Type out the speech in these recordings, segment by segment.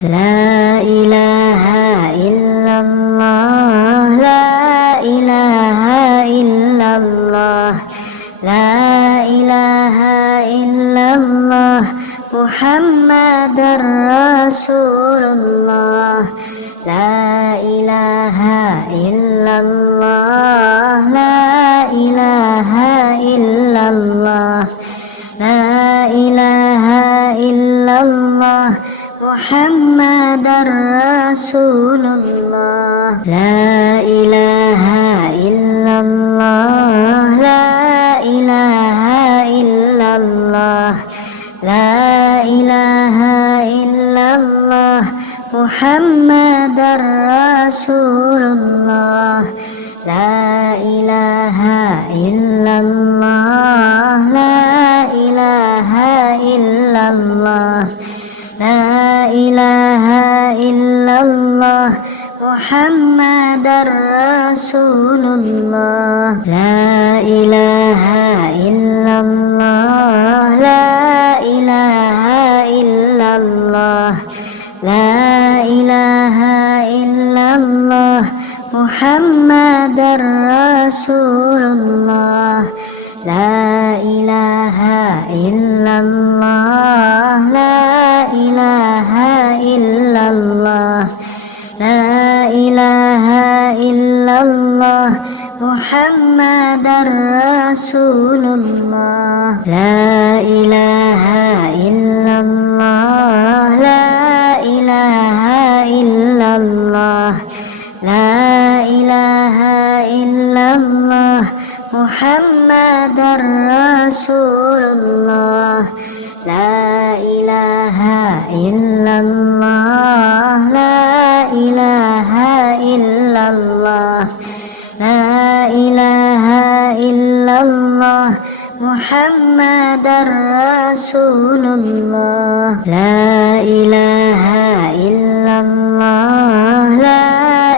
لا إله إلا الله لا إله إلا الله لا إله إلا الله محمد رسول الله لا إله إلا الله لا إله إلا الله لا إله إلا الله محمد رسول الله لا إله إلا الله لا إله إلا الله لا إله إلا الله محمد رسول الله لا إله إلا الله لا إله إلا الله لا إله إلا الله محمد رسول الله لا إله إلا الله لا إله إلا الله لا إله إلا الله محمد رسول الله لا إله إلا الله لا إله إلا الله لا إله إلا الله محمد رسول الله لا إله إلا الله لا إله إلا الله لا إله إلا الله محمد رسول الله لا إله إلا الله لا إله إلا الله لا إله إلا الله محمد رسول الله لا إله إلا الله لا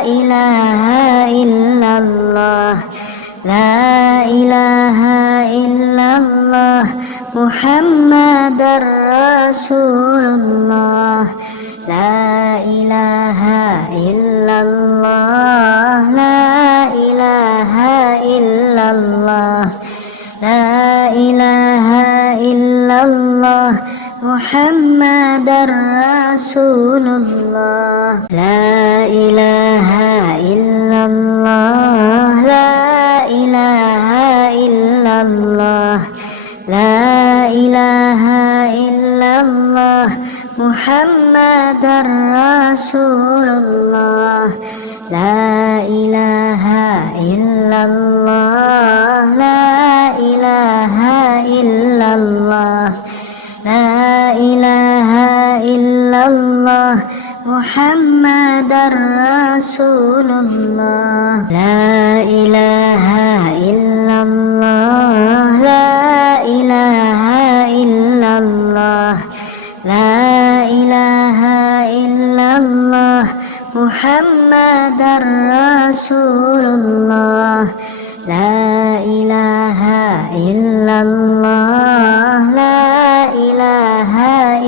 إله إلا الله لا إله إلا الله محمد رسول الله لا إله إلا الله لا إله إلا الله لا إله إلا الله محمد رسول الله لا إله إلا الله لا إله إلا الله لا إله إلا الله محمد رسول الله لا إله إلا الله لا إله إلا الله لا إله إلا الله محمد رسول الله لا إله إلا الله لا إله إلا الله لا إله إلا الله محمد رسول الله لا إله إلا الله لا إله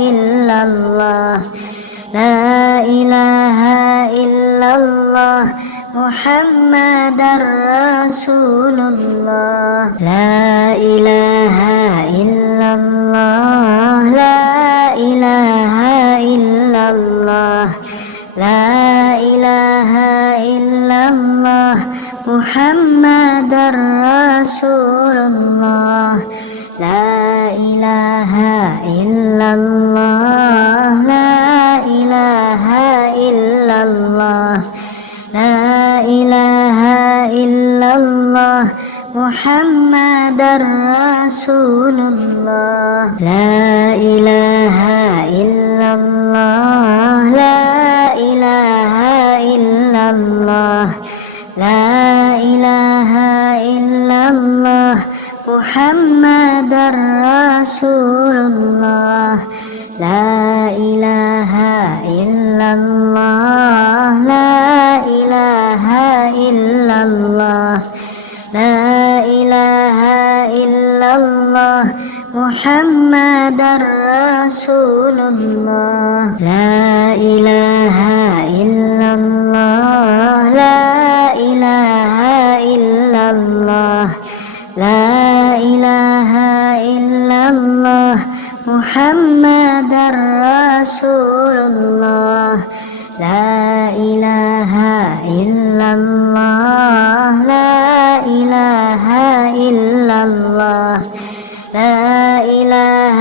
إلا الله لا إله إلا الله محمد رسول الله لا إله إلا الله لا إله إلا الله لا إله إلا الله محمد رسول الله لا إله إلا الله لا إله إلا الله لا إله إلا الله محمد رسول الله لا إله إلا الله لا إله إلا الله لا إله إلا الله محمد رسول الله لا إله إلا الله لا إله إلا الله لا إله إلا الله മുഹമ്മദർ റസൂലുള്ളാഹ് ലാ ഇലാഹ ഇല്ലല്ലാഹ് ലാ ഇലാഹ ഇല്ലല്ലാഹ് ലാ ഇലാഹ ഇല്ലല്ലാഹ് മുഹമ്മദർ റസൂലുള്ളാഹ് ലാ ഇലാഹ ഇല്ലല്ലാഹ് ലാ ഇലാഹ ഇല്ലല്ലാഹ് ലാ ഇലാഹ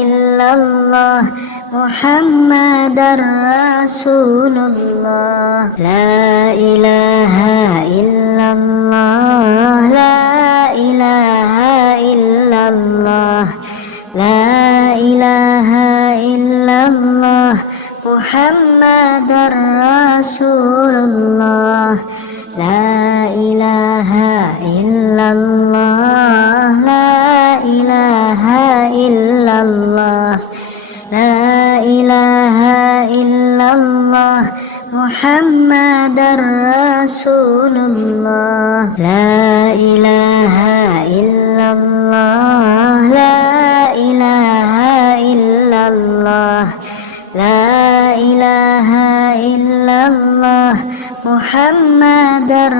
ഇല്ലല്ലാഹ് മുഹമ്മദർ റസൂലുള്ളാഹ് ലാ ഇലാഹ ഇല്ലല്ലാഹ് ലാ ഇലാഹ ഇല്ലല്ലാഹ് ലാ ഇലാഹ ഇല്ലല്ലാഹ് മുഹമ്മദർ റസൂലുള്ളാഹ് ലാ ഇലാഹ ഇല്ലല്ലാഹ് ലാ ഇലാഹ ഇല്ലല്ലാഹ് ലാ ഇലാഹ ഇല്ലല്ലാഹ് മുഹമ്മദർ റസൂലുള്ളാഹ് ലാ ഇലാഹ ഇല്ലല്ലാഹ് ലാ ഇലാഹ ഇല്ലല്ലാഹ് ലാ ഇലാഹ ഇല്ലല്ലാഹ് മുഹമ്മദർ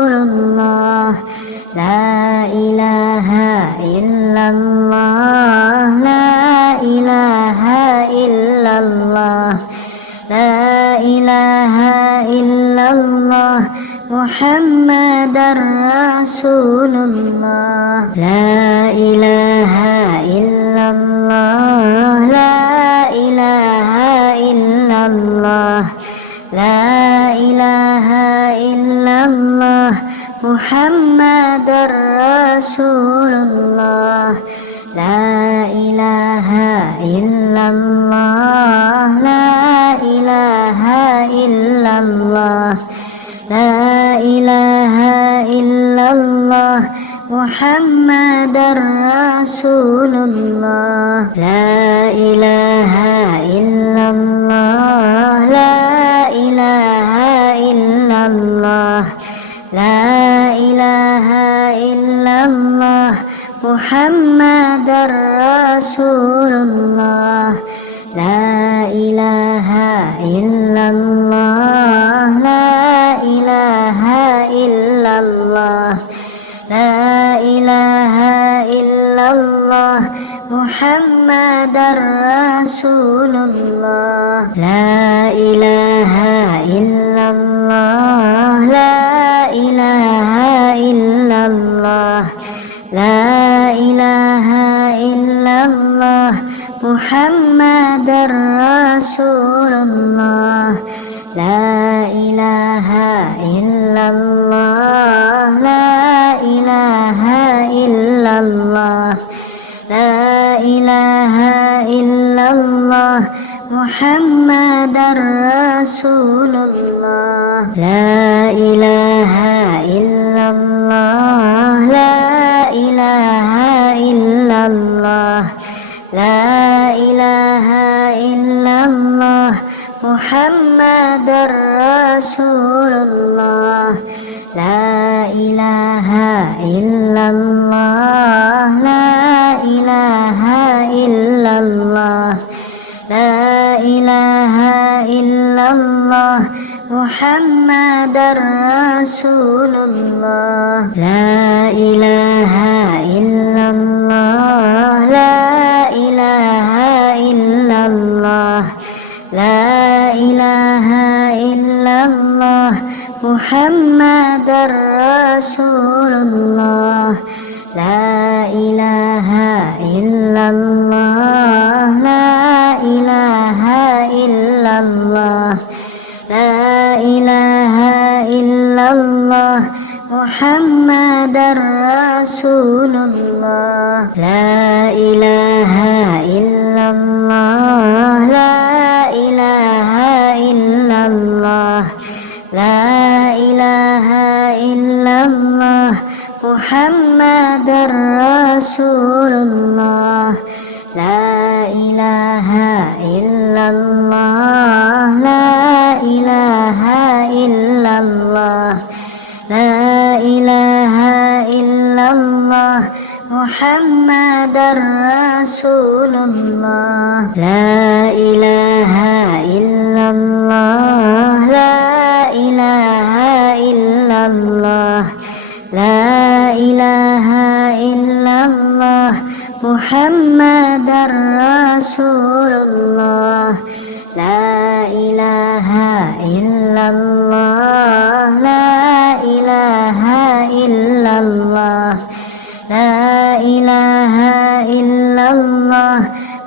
റസൂലുള്ളാഹ് ലാ ഇലാഹ ഇല്ലല്ലാഹ് ലാ ഇലാഹ ഇല്ലല്ലാഹ് ലാ ഇലാഹ ഇല്ലല്ലാഹ് മുഹമ്മദർ റസൂലുള്ളാഹ് ലാ ഇലാഹ ഇല്ലല്ലാഹ് ലാ ഇലാഹ ഇല്ലല്ലാഹ് ലാ ഇലാഹ ഇല്ലല്ലാഹ് മുഹമ്മദർ റസൂലുള്ളാഹ് ലാ ഇലാഹ ഇല്ലല്ലാഹ് ലാ ഇലാഹ ഇല്ലല്ലാഹ് ലാ ഇലാഹ ഇല്ലല്ലാഹ് മുഹമ്മദർ റസൂലുള്ളാഹ് ലാ ഇലാഹ ഇല്ലല്ലാഹ് ലാ ഇലാഹ ഇല്ലല്ലാഹ് ലാ ഇലാഹ ഇല്ലല്ലാഹ് മുഹമ്മദർ റസൂലുള്ളാഹ് ലാ ഇലാഹ ഇല്ലല്ലാഹ് ലാ ഇലാഹ ഇല്ലല്ലാഹ് ലാ ഇലാഹ ഇല്ലല്ലാഹ് മുഹമ്മദർ റസൂലുള്ളാഹ് ലാ ഇലാഹ ഇല്ലല്ലാഹ് ലാ ഇലാഹ ഇല്ലല്ലാഹ് ലാ ഇലാഹ ഇല്ലല്ലാഹ് മുഹമ്മദർ റസൂലുള്ളാഹ് ലാ ഇലാഹ ഇല്ലല്ലാഹ് ലാ ഇലാഹ ഇല്ലല്ലാഹ് ലാ ഇലാഹ ഇല്ലല്ലാഹ് മുഹമ്മദർ റസൂലുള്ളാഹ് ലാ ഇലാഹ ഇല്ലല്ലാഹ് ലാ ഇലാഹ ഇല്ലല്ലാഹ് ലാ ഇലാഹ ഇല്ലല്ലാഹ് മുഹമ്മദർ റസൂലുള്ളാഹ് ലാ ഇലാഹ ഇല്ലല്ലാഹ് ലാ ഇലാഹ ഇല്ലല്ലാഹ് ലാ ഇലാഹ ഇല്ലല്ലാഹ് മുഹമ്മദർ റസൂലുള്ളാഹ് ലാ ഇലാഹ ഇല്ലല്ലാഹ് ലാ ഇലാഹ ഇല്ലല്ലാഹ് ലാ ഇലാഹ ഇല്ലല്ലാഹ് മുഹമ്മദർ റസൂലുള്ളാഹ് ലാ ഇലാഹ ഇല്ലല്ലാഹ് ലാ ഇലാഹ ഇല്ലല്ലാഹ് ലാ ഇലാഹ ഇല്ലല്ലാഹ് മുഹമ്മദർ റസൂലുള്ളാഹ് ലാ ഇലാഹ ഇല്ലല്ലാഹ് ലാ ഇലാഹ ഇല്ലല്ലാഹ് ലാ ഇലാഹ ഇല്ലല്ലാഹ് മുഹമ്മദർ റസൂലുള്ളാഹ് ലാ ഇലാഹ ഇല്ലല്ലാഹ് ലാ ഇലാഹ ഇല്ലല്ലാഹ് ലാ ഇലാഹ ഇല്ലല്ലാഹ് محمد رسول الله لا إله إلا الله لا إله إلا الله لا إله إلا الله محمد رسول الله لا إله إلا الله لا إله إلا الله لا إله إلا الله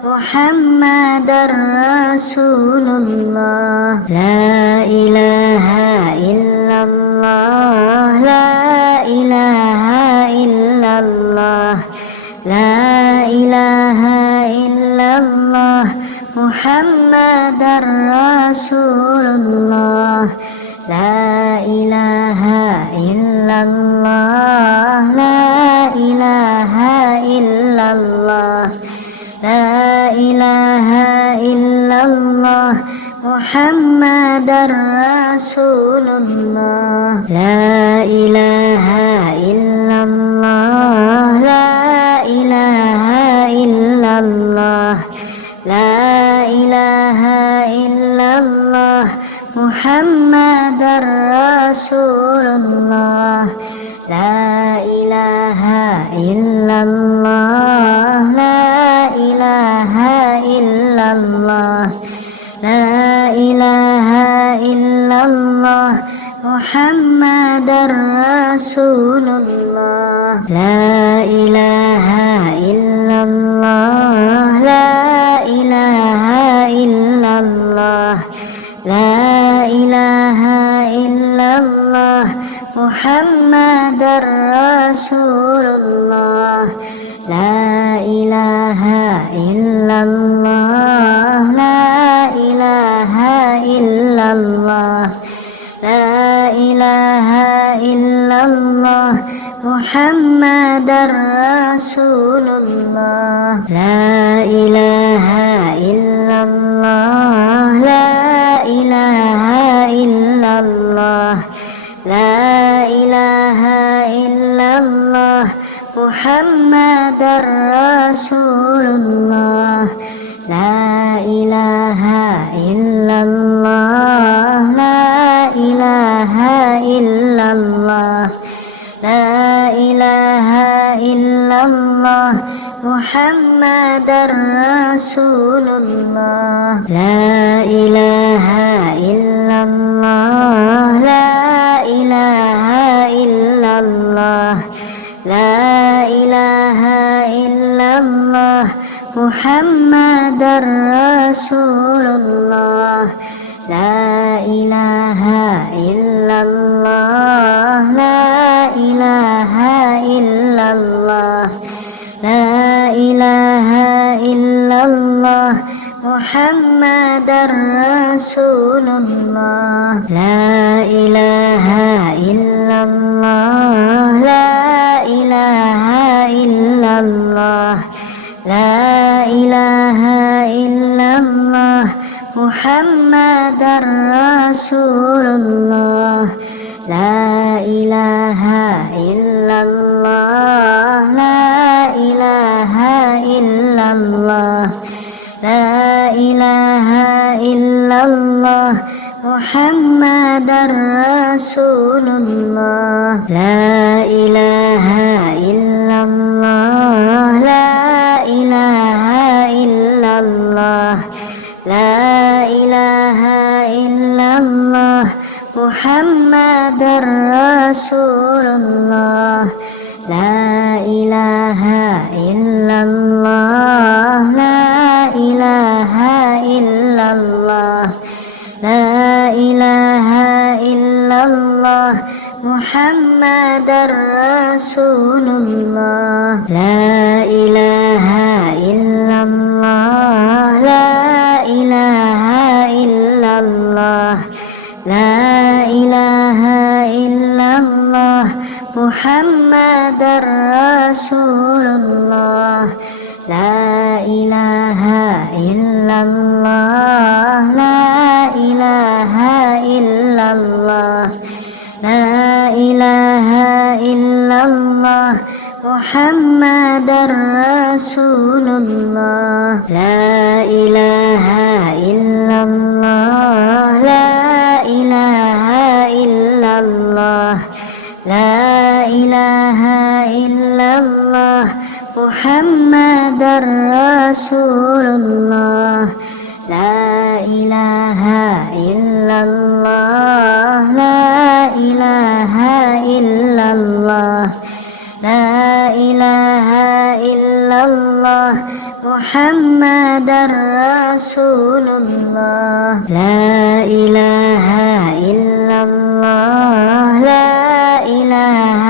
محمد رسول الله لا إله إلا الله لا إله إلا الله لا إله إلا الله محمد رسول الله لا إله إلا الله لا إله إلا الله لا إله إلا الله محمد رسول الله لا إله إلا الله لا إله إلا الله لا إله إلا الله محمد رسول الله لا إله إلا الله لا إله إلا الله لا إله إلا الله محمد رسول الله لا إله إلا الله لا إله إلا الله لا إله إلا الله محمد رسول الله لا إله إلا الله لا إله إلا الله لا إله إلا الله محمد رسول الله لا إله إلا الله لا إله إلا الله لا إله إلا الله محمد رسول الله لا إله إلا الله لا إله إلا الله لا إله إلا الله محمد رسول الله لا إله إلا الله لا إله إلا الله لا إله إلا الله محمد رسول الله لا إله إلا الله لا إله إلا الله لا إله إلا الله محمد رسول الله لا إله إلا الله لا إله إلا الله لا إله إلا الله محمد رسول الله لا إله إلا الله لا إله إلا الله لا إله إلا الله محمد رسول الله لا إله إلا الله لا إله إلا الله لا إله إلا الله محمد رسول الله لا إله إلا الله لا إله إلا الله لا إله إلا الله محمد رسول الله لا إله إلا الله لا إله إلا الله لا إله إلا الله محمد رسول الله لا إله إلا الله لا إله إلا الله لا إله إلا الله മുഹമ്മദർ റസൂലുള്ളാഹ് ലാ ഇലാഹ ഇല്ലല്ലാഹ് ലാ ഇലാഹ ഇല്ലല്ലാഹ് ലാ ഇലാഹ ഇല്ലല്ലാഹ് മുഹമ്മദർ റസൂലുള്ളാഹ് ലാ ഇലാഹ ഇല്ലല്ലാഹ് ലാ ഇലാഹ ഇല്ലല്ലാഹ് ലാ ഇലാഹ ഇല്ലല്ലാഹ് മുഹമ്മദർ റസൂലുള്ളാഹ് ലാ ഇലാഹ ഇല്ലല്ലാഹ് ലാ ഇലാഹ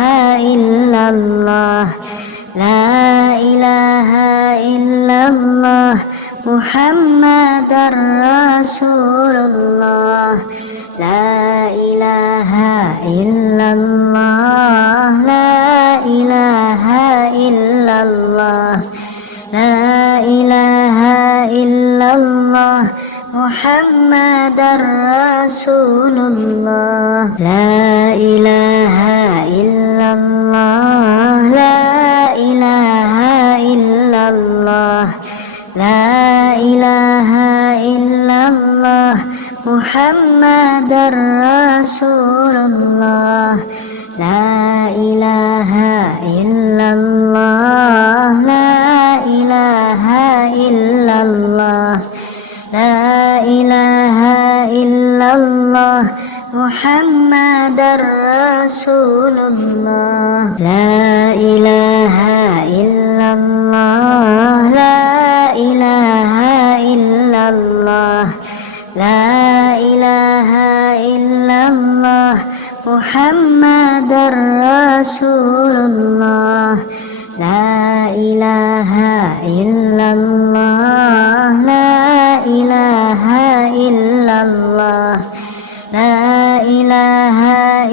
ഇല്ലല്ലാഹ് ലാ ഇലാഹ ഇല്ലല്ലാഹ് മുഹമ്മദർ റസൂലുള്ളാഹ് ലാ ഇലാഹ ഇല്ലല്ലാഹ് ലാ ഇലാഹ ഇല്ലല്ലാഹ് ലാ ഇലാഹ ഇല്ലല്ലാഹ് മുഹമ്മദർ റസൂലുള്ളാഹ് ലാ ഇലാഹ ഇല്ലല്ലാഹ് ലാ ഇലാഹ ഇല്ലല്ലാഹ് ലാ ഇലാഹ ഇല്ലല്ലാഹ് മുഹമ്മദർ റസൂലുള്ളാഹ് ലാ ഇലാഹ ഇല്ലല്ലാഹ് ലാ ഇലാഹ ഇല്ലല്ലാഹ് ലാ ഇലാഹ ഇല്ലല്ലാഹ് മുഹമ്മദർ റസൂലുള്ളാഹ് ലാ ഇലാഹ ഇല്ലല്ലാഹ് ലാ ഇലാഹ ഇല്ലല്ലാഹ് ലാ ഇലാഹ ഇല്ലല്ലാഹ് മുഹമ്മദർ റസൂലുള്ളാഹ് ലാ ഇലാഹ ഇല്ലല്ലാഹ് ലാ ഇലാഹ ഇല്ലല്ലാഹ് ലാ ഇലാഹ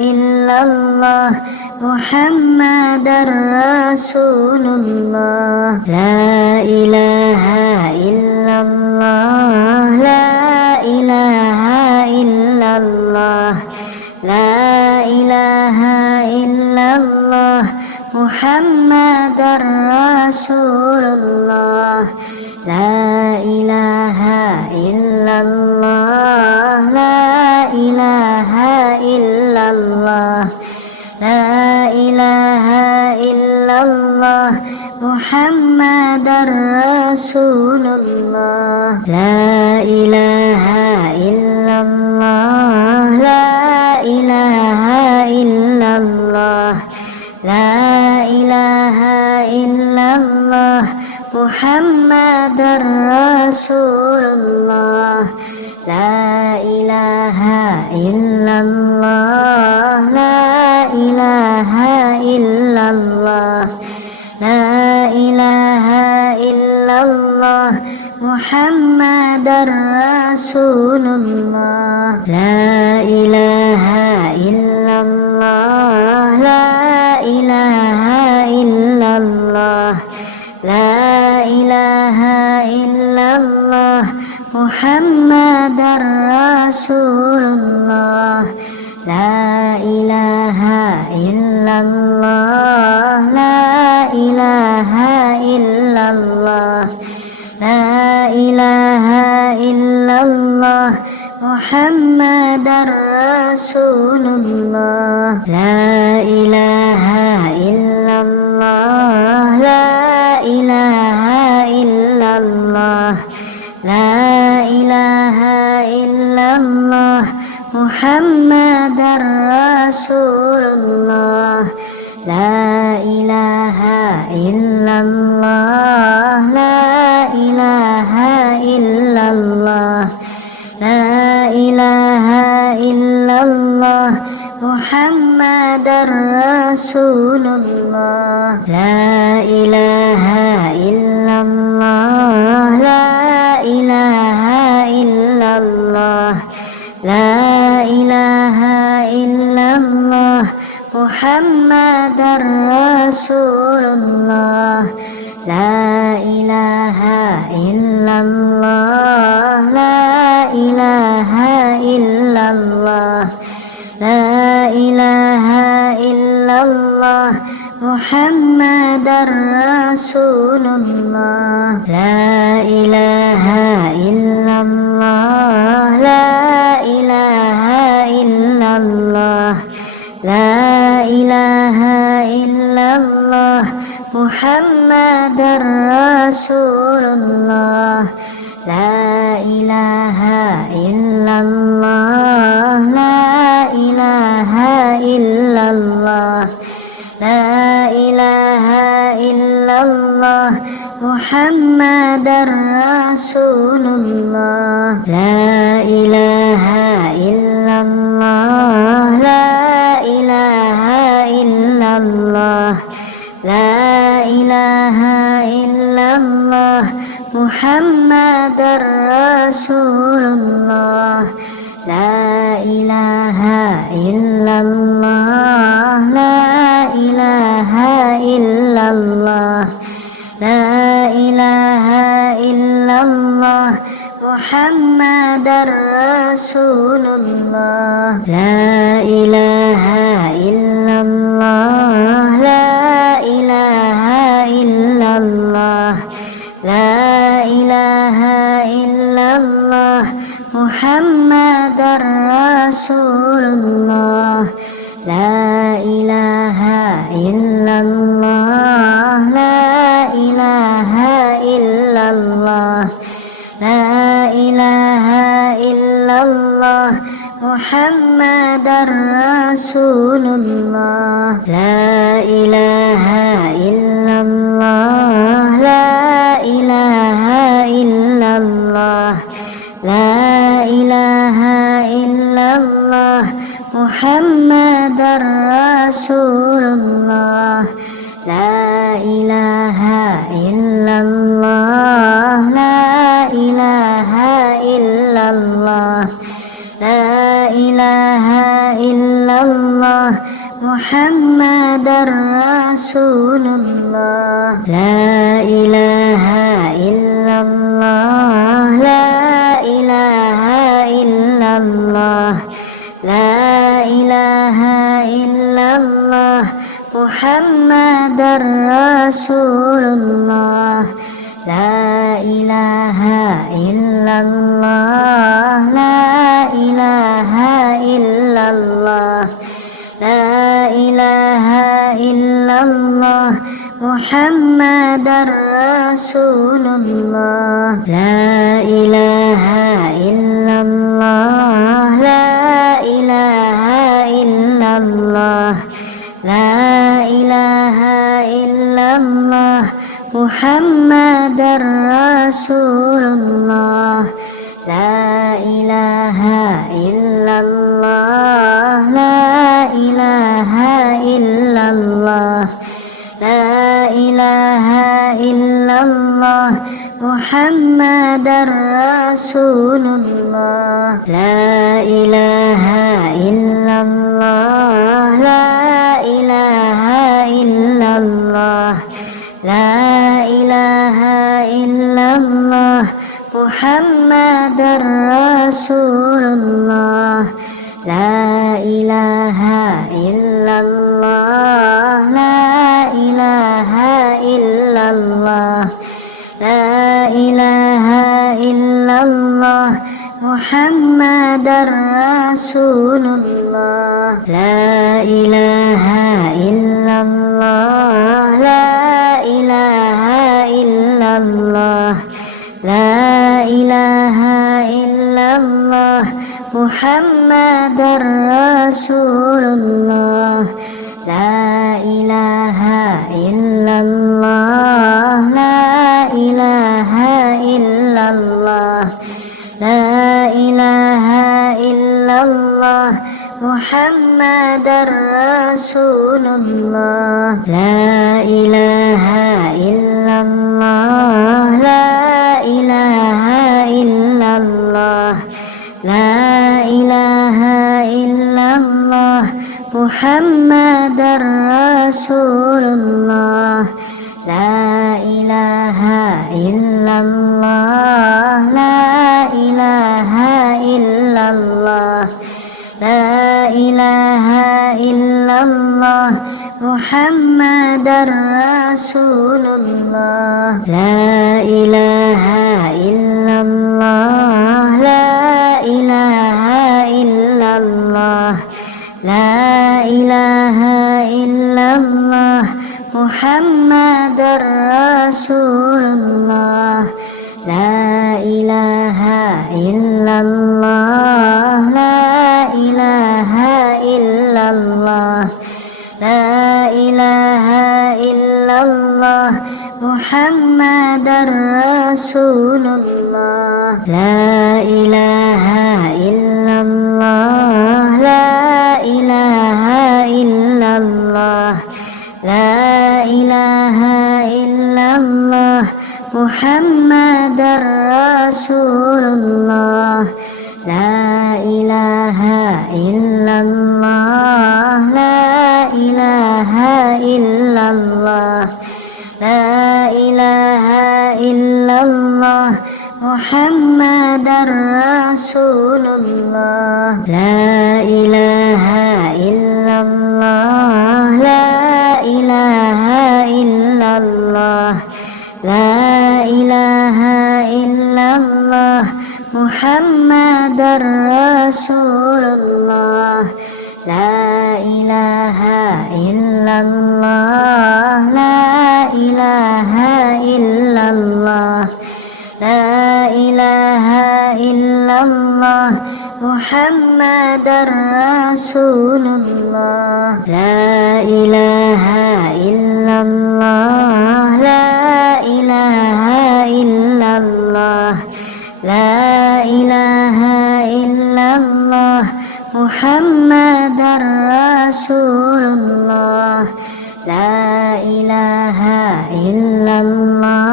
ഇല്ലല്ലാഹ് മുഹമ്മദർ റസൂലുള്ളാഹ് ലാ ഇലാഹ ഇല്ലല്ലാഹ് ലാ ഇലാഹ ഇല്ലല്ലാഹ് ലാ ഇലാഹ ഇല്ലല്ലാഹ് മുഹമ്മദർ റസൂലുള്ളാഹ് ലാ ഇലാഹ ഇല്ലല്ലാഹ് ലാ ഇലാഹ ഇല്ലല്ലാഹ് ലാ ഇലാഹ ഇല്ലല്ലാഹ് മുഹമ്മദർ റസൂലുള്ളാഹ് ലാ ഇലാഹ ഇല്ലല്ലാഹ് ലാ ഇലാഹ ഇല്ലല്ലാഹ് ലാ ഇലാഹ ഇല്ലല്ലാഹ് മുഹമ്മദർ റസൂലുള്ളാഹ് ലാ ഇലാഹ ഇല്ലല്ലാഹ് ലാ ഇലാഹ ഇല്ലല്ലാഹ് ലാ ഇലാഹ ഇല്ലല്ലാഹ് മുഹമ്മദർ റസൂലുള്ളാഹ് ലാ ഇലാഹ ഇല്ലല്ലാഹ് ലാ ഇലാഹ ഇല്ലല്ലാഹ് ലാ ഇലാഹ ഇല്ലല്ലാഹ് മുഹമ്മദർ റസൂലുള്ളാഹ് ലാ ഇലാഹ ഇല്ലല്ലാഹ് ലാ ഇലാഹ ഇല്ലല്ലാഹ് ലാ ഇലാഹ ഇല്ലല്ലാഹ് മുഹമ്മദർ റസൂലുള്ളാഹ് ലാ ഇലാഹ ഇല്ലല്ലാഹ് ലാ ഇലാഹ ഇല്ലല്ലാഹ് ലാ ഇലാഹ ഇല്ലല്ലാഹ് മുഹമ്മദർ റസൂലുള്ളാഹ് ലാ ഇലാഹ ഇല്ലല്ലാഹ് ലാ ഇലാഹ ഇല്ലല്ലാഹ് ലാ ഇലാഹ ഇല്ലല്ലാഹ് മുഹമ്മദർ റസൂലുള്ളാഹ് ലാ ഇലാഹ ഇല്ലല്ലാഹ് ലാ ഇലാഹ ഇല്ലല്ലാഹ് ലാ ഇലാഹ ഇല്ലല്ലാഹ് മുഹമ്മദർ റസൂലുള്ളാഹ് ലാ ഇലാഹ ഇല്ലല്ലാഹ് ലാ ഇലാഹ ഇല്ലല്ലാഹ് ലാ ഇലാഹ ഇല്ലല്ലാഹ് മുഹമ്മദർ റസൂലുള്ളാഹ് ലാ ഇലാഹ ഇല്ലല്ലാഹ് ലാ ഇലാഹ ഇല്ലല്ലാഹ് ലാ ഇലാഹ ഇല്ലല്ലാഹ് മുഹമ്മദർ റസൂലുള്ളാഹ് ലാ ഇലാഹ ഇല്ലല്ലാഹ് ലാ ഇലാഹ ഇല്ലല്ലാഹ് ലാ ഇലാഹ ഇല്ലല്ലാഹ് മുഹമ്മദർ റസൂലുള്ളാഹ് ലാ ഇലാഹ ഇല്ലല്ലാഹ് ലാ ഇലാഹ ഇല്ലല്ലാഹ് ലാ ഇലാഹ ഇല്ലല്ലാഹ് മുഹമ്മദർ റസൂലുള്ളാഹ് ലാ ഇലാഹ ഇല്ലല്ലാഹ് ലാ ഇലാഹ ഇല്ലല്ലാഹ് ലാ ഇലാഹ ഇല്ലല്ലാഹ് മുഹമ്മദർ റസൂലുള്ളാഹ് ലാ ഇലാഹ ഇല്ലല്ലാഹ് ലാ ഇലാഹ ഇല്ലല്ലാഹ് ലാ ഇലാഹ ഇല്ലല്ലാഹ് മുഹമ്മദർ റസൂലുള്ളാഹ് ലാ ഇലാഹ ഇല്ലല്ലാഹ് ലാ ഇലാഹ ഇല്ലല്ലാഹ് ലാ ഇലാഹ ഇല്ലല്ലാഹ് മുഹമ്മദർ റസൂലുള്ളാഹ് ലാ ഇലാഹ ഇല്ലല്ലാഹ് ലാ ഇലാഹ ഇല്ലല്ലാഹ് ലാ ഇലാഹ ഇല്ലല്ലാഹ് മുഹമ്മദർ റസൂലുള്ളാഹ് ലാ ഇലാഹ ഇല്ലല്ലാഹ് ലാ ഇലാഹ ഇല്ലല്ലാഹ് ലാ ഇലാഹ ഇല്ലല്ലാഹ് മുഹമ്മദർ റസൂലുള്ളാഹ് ലാ ഇലാഹ ഇല്ലല്ലാഹ് ലാ ഇലാഹ ഇല്ലല്ലാഹ് ലാ ഇലാഹ ഇല്ലല്ലാഹ് മുഹമ്മദർ റസൂലുള്ളാഹ് ലാ ഇലാഹ ഇല്ലല്ലാഹ് ലാ ഇലാഹ ഇല്ലല്ലാഹ് ലാ ഇലാഹ ഇല്ലല്ലാഹ് മുഹമ്മദർ റസൂലുള്ളാഹ് ലാ ഇലാഹ ഇല്ലല്ലാഹ് ലാ ഇലാഹ ഇല്ലല്ലാഹ് ലാ ഇലാഹ ഇല്ലല്ലാഹ് മുഹമ്മദർ റസൂലുള്ളാഹ് ലാ ഇലാഹ ഇല്ലല്ലാഹ് ലാ ഇലാഹ ഇല്ലല്ലാഹ് ലാ ഇലാഹ ഇല്ലല്ലാഹ് മുഹമ്മദർ റസൂലുള്ളാഹ് ലാ ഇലാഹ ഇല്ലല്ലാഹ് ലാ ഇലാഹ ഇല്ലല്ലാഹ് ലാ ഇലാഹ ഇല്ലല്ലാഹ് മുഹമ്മദർ റസൂലുള്ളാഹ് ലാ ഇലാഹ ഇല്ലല്ലാഹ് ലാ ഇലാഹ ഇല്ലല്ലാഹ് ലാ ഇലാഹ ഇല്ലല്ലാഹ് മുഹമ്മദർ റസൂലുള്ളാഹ് ലാ ഇലാഹ ഇല്ലല്ലാഹ് ലാ ഇലാഹ ഇല്ലല്ലാഹ് ലാ ഇലാഹ ഇല്ലല്ലാഹ് മുഹമ്മദർ റസൂലുള്ളാഹ് ലാ ഇലാഹ ഇല്ലല്ലാഹ് ലാ ഇലാഹ ഇല്ലല്ലാഹ് ലാ ഇലാഹ ഇല്ലല്ലാഹ് മുഹമ്മദർ റസൂലുള്ളാഹ് ലാ ഇലാഹ ഇല്ലല്ലാഹ് ലാ ഇലാഹ ഇല്ലല്ലാഹ് ലാ ഇലാഹ ഇല്ലല്ലാഹ് മുഹമ്മദർ റസൂലുള്ളാഹ് ലാ ഇലാഹ ഇല്ലല്ലാഹ് ലാ ഇലാഹ ഇല്ലല്ലാഹ് ലാ ഇലാഹ ഇല്ലല്ലാഹ് മുഹമ്മദർ റസൂലുള്ളാഹ് ലാ ഇലാഹ ഇല്ലല്ലാഹ് ലാ ഇലാഹ ഇല്ലല്ലാഹ് ലാ ഇലാഹ ഇല്ലല്ലാഹ് മുഹമ്മദർ റസൂലുള്ളാഹ് ലാ ഇലാഹ ഇല്ലല്ലാഹ് ലാ ഇലാഹ ഇല്ലല്ലാഹ് ലാ ഇലാഹ ഇല്ലല്ലാഹ് മുഹമ്മദർ റസൂലുള്ളാഹ് ലാ ഇലാഹ ഇല്ലല്ലാഹ് ലാ ഇലാഹ ഇല്ലല്ലാഹ് ലാ ഇലാഹ ഇല്ലല്ലാഹ് മുഹമ്മദർ റസൂലുള്ളാഹ് ലാ ഇലാഹ ഇല്ലല്ലാഹ് ലാ ഇലാഹ ഇല്ലല്ലാഹ് ലാ ഇലാഹ ഇല്ലല്ലാഹ് മുഹമ്മദർ റസൂലുള്ളാഹ് ലാ ഇലാഹ ഇല്ലല്ലാഹ് ലാ ഇലാഹ ഇല്ലല്ലാഹ് ലാ ഇലാഹ ഇല്ലല്ലാഹ് മുഹമ്മദർ റസൂലുള്ളാഹ് ലാ ഇലാഹ ഇല്ലല്ലാഹ് ലാ ഇലാഹ ഇല്ലല്ലാഹ് ലാ ഇലാഹ ഇല്ലല്ലാഹ് മുഹമ്മദർ റസൂലുള്ളാഹ് ലാ ഇലാഹ ഇല്ലല്ലാഹ് ലാ ഇലാഹ ഇല്ലല്ലാഹ് ലാ ഇലാഹ ഇല്ലല്ലാഹ് മുഹമ്മദർ റസൂലുള്ളാഹ് ലാ ഇലാഹ ഇല്ലല്ലാഹ്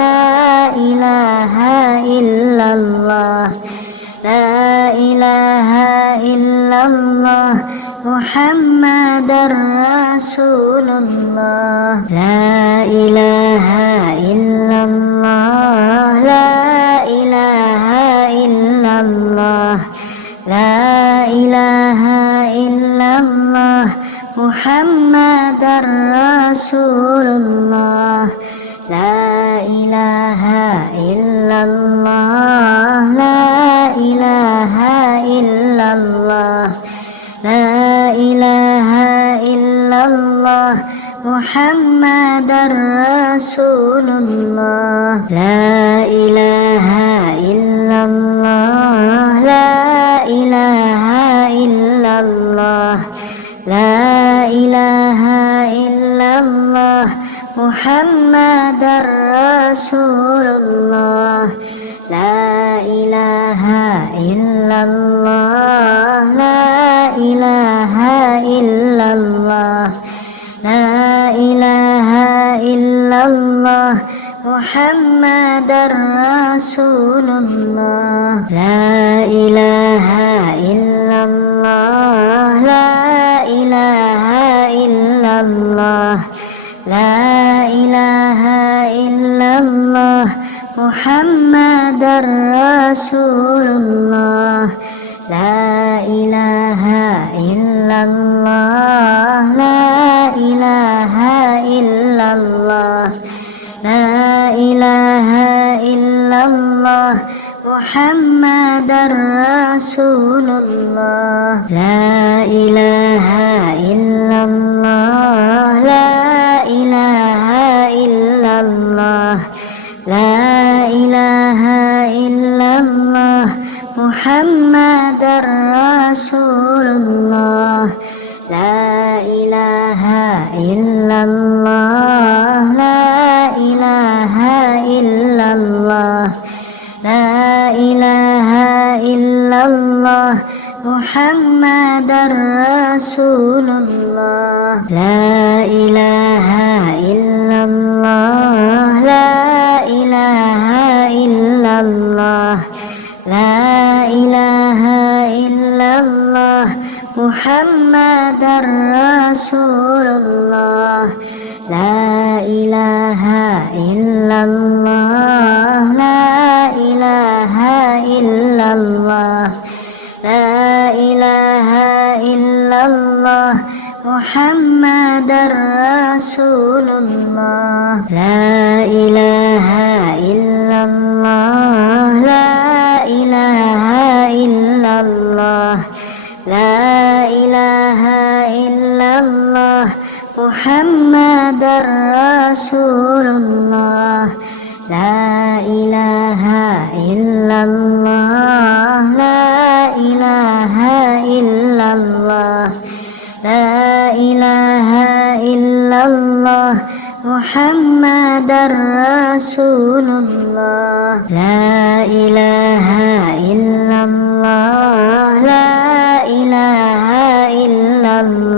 ലാ ഇലാഹ ഇല്ലല്ലാഹ് ലാ ഇലാഹ ഇല്ലല്ലാഹ് മുഹമ്മദർ റസൂലുള്ളാഹ് ലാ ഇലാഹ ഇല്ലല്ലാഹ് ലാ ഇലാഹ ഇല്ലല്ലാഹ് ലാ ഇലാഹ ഇല്ലല്ലാഹ് മുഹമ്മദർ റസൂലുള്ളാഹ് ലാ ഇലാഹ ഇല്ലല്ലാഹ് ലാ ഇലാഹ ഇല്ലല്ലാഹ് ലാ ഇലാഹ ഇല്ലല്ലാഹ് മുഹമ്മദർ റസൂലുള്ളാഹ് ലാ ഇലാഹ ഇല്ലല്ലാഹ് ലാ ഇലാഹ ഇല്ലല്ലാഹ് ലാ ഇലാഹ ഇല്ലല്ലാഹ് മുഹമ്മദർ റസൂലുള്ളാഹ് ലാ ഇലാഹ ഇല്ലല്ലാഹ് ലാ ഇലാഹ ഇല്ലല്ലാഹ് ലാ ഇലാഹ ഇല്ലല്ലാഹ് മുഹമ്മദർ റസൂലുള്ളാഹ് ലാ ഇലാഹ ഇല്ലല്ലാഹ് ലാ ഇലാഹ ഇല്ലല്ലാഹ് ലാ ഇലാഹ ഇല്ലല്ലാഹ് മുഹമ്മദർ റസൂലുള്ളാഹ് ലാ ഇലാഹ ഇല്ലല്ലാഹ് ലാ ഇലാഹ ഇല്ലല്ലാഹ് ലാ ഇലാഹ ഇല്ലല്ലാഹ് മുഹമ്മദർ റസൂലുള്ളാഹ് ലാ ഇലാഹ ഇല്ലല്ലാഹ് ലാ ഇലാഹ ഇല്ലല്ലാഹ് ലാ ഇലാഹ ഇല്ലല്ലാഹ് മുഹമ്മദർ റസൂലുള്ളാഹ് ലാ ഇലാഹ ഇല്ലല്ലാഹ് ലാ ഇലാഹ ഇല്ലല്ലാഹ് ലാ ഇലാഹ ഇല്ലല്ലാഹ് മുഹമ്മദർ റസൂലുള്ളാഹ് ലാ ഇലാഹ ഇല്ലല്ലാഹ് ലാ ഇലാഹ ഇല്ലല്ലാഹ് ലാ ഇലാഹ ഇല്ലല്ലാഹ് മുഹമ്മദർ റസൂലുള്ളാഹ് ലാ ഇലാഹ ഇല്ലല്ലാഹ് ലാ ഇലാഹ ഇല്ലല്ലാഹ് ലാ ഇലാഹ ഇല്ലല്ലാഹ് മുഹമ്മദർ റസൂലുള്ളാഹ് ലാ ഇലാഹ ഇല്ലല്ലാഹ് ലാ ഇലാഹ ഇല്ലല്ലാഹ് ലാ ഇലാഹ ഇല്ലല്ലാഹ് മുഹമ്മദർ റസൂലുള്ളാഹ് ലാ ഇലാഹ ഇല്ലല്ലാഹ് ലാ ഇലാഹ ഇല്ലല്ലാഹ് ലാ ഇലാഹ ഇല്ലല്ലാഹ് മുഹമ്മദർ റസൂലുള്ളാഹ് ലാ ഇലാഹ ഇല്ലല്ലാഹ് ലാ ഇലാഹ ഇല്ലല്ലാഹ്